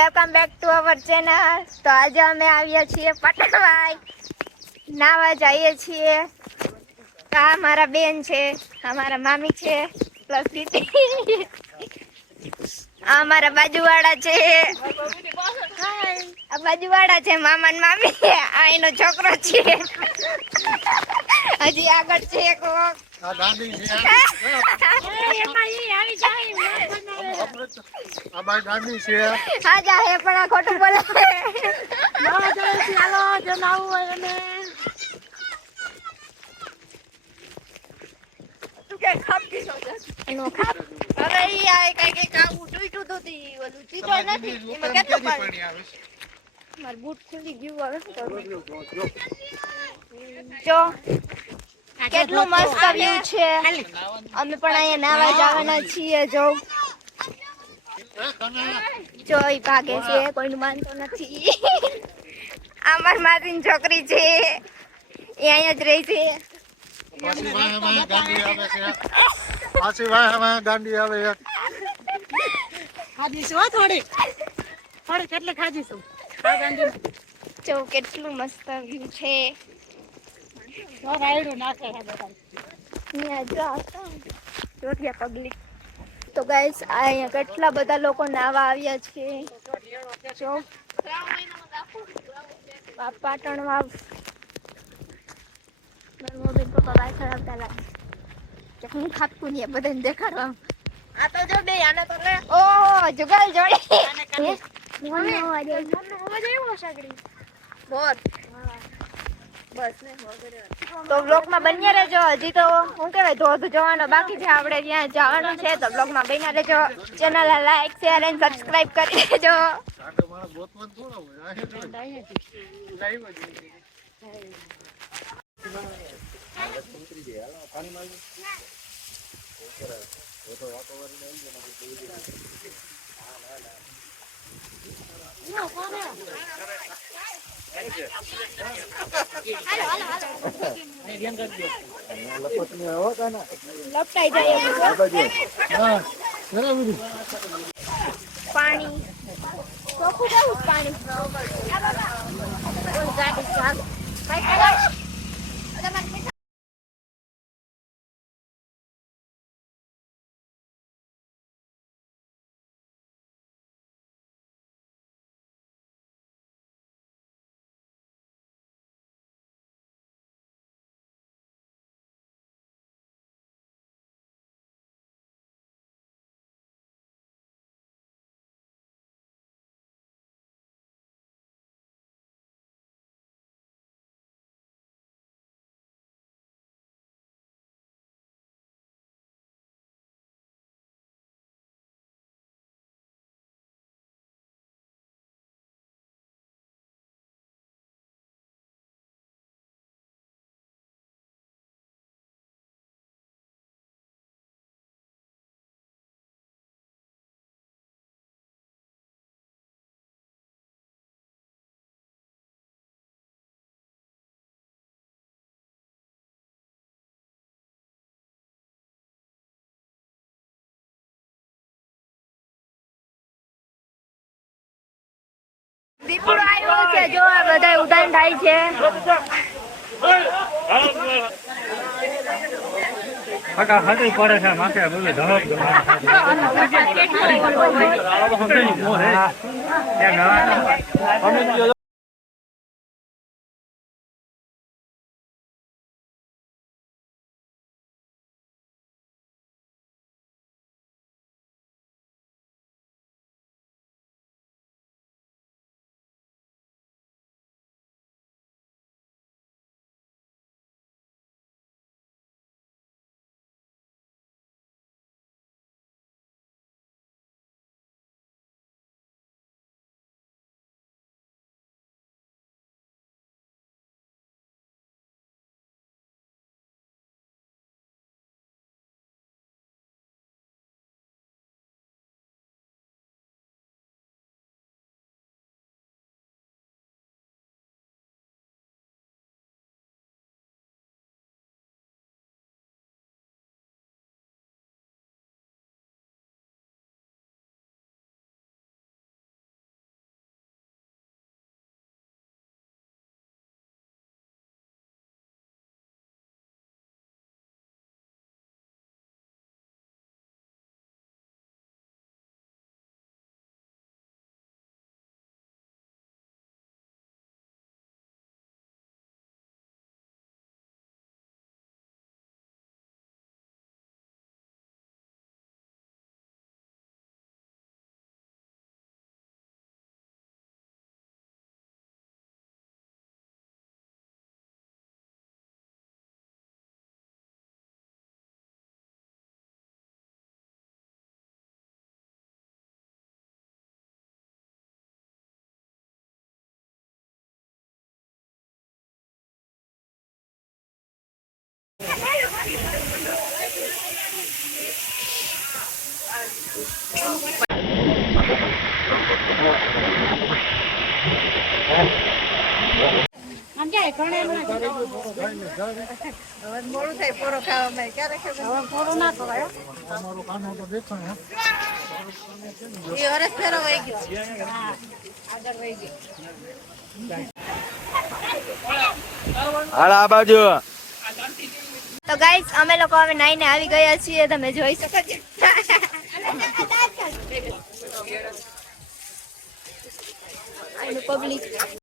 Welcome back to our channel. તો આજે અમે આવ્યા છીએ પટણવાઈ, નાવા જઈએ છીએ। આ મારા બેન છે, આ મારા મામી છે, પ્લસ દીદી। આ મારા બાજુવાળા છે, આ બાજુવાળા છે મામા ને મામી। આ એનો છોકરો છે, હજી આગળ છે એક આ ગાંડી છે આ બાઈ ગાંડી છે હા જા હે પણ આ ખોટું બોલે નવા જાય છે હાલો જે નાવું હોય એને તું કે ખાપ કીધો છે એનો ખાપ હવે ઈ આ કઈ કાવું ટૂટ્યું તો તી ઓલું ચીજો નથી એમાં કેટલો પાણી આવે માર બૂટ ખુલી ગયું હવે શું કરું જો કેટલું મસ્ત વ્યૂ છે। અમે પણ અહીંયા નાવા જવાના છીએ। જો જોઈ ભાગે છે, કોઈનું માનતો નથી। આ મારી માસીની છોકરી છે, એ અહીંયા જ રહી છે। પાછી વાહ ગાંડી આવે છે પાછી વાહ ગાંડી આવે એક ખાધી છો થોડી કેટલી ખાધી છું આ ગાંધી જો કેટલું મસ્ત વ્યૂ છે। તો રાયડું નાખે છે બધા અહીંયા જો રોટિયા પબ્લિક તો ગાઈસ અહીંયા કેટલા બધા લોકો નાવા આવ્યા છે। જો પાટણ વાવ મોબાઈલ પપ્પા બાય ખરાબતા લાગે કે હું ખાતું નહીં બધાને દેખાડવા। આ તો જો બે આને તો લે ઓ જુગલ જોડી મોનો અવાજ આવ્યો સાગડી બોલ બસ ને તો વ્લોગમાં બન્યા રહેજો। હજી તો હું કહેવાય ધોધ જોવાનો બાકી છે, આપણે ત્યાં જવાનું છે તો વ્લોગમાં બન્યા રહેજો। Channel like share and subscribe કરી દેજો। આટો મારો ગોતવાનું થોડો હોય આ લાઈવ જ લપટાઈ જાય હા બરાબર પાણી ચોખ્ખું કેવું પાણી ગાડી દીપડો આવ્યો છે, જો આ બધા ઉડાન થાય છે। ફટા ફટી પડે છે માથે બધું ધડક ધડક આમ ક્યાંય ઘણે ના કરાય. હવે મોડું થાય પોરો ખાવામાં ક્યારે હવે પૂરું ના કરાય હો. તમારું કાનો તો દેખાય એ વરસ ફેરો વહી ગયો હા આગળ વહી ગયો હાલ આ બાજુ તો ગાઈસ અમે લોકો હવે નાઈને આવી ગયા છીએ તમે જોઈ શકો છો પબ્લિક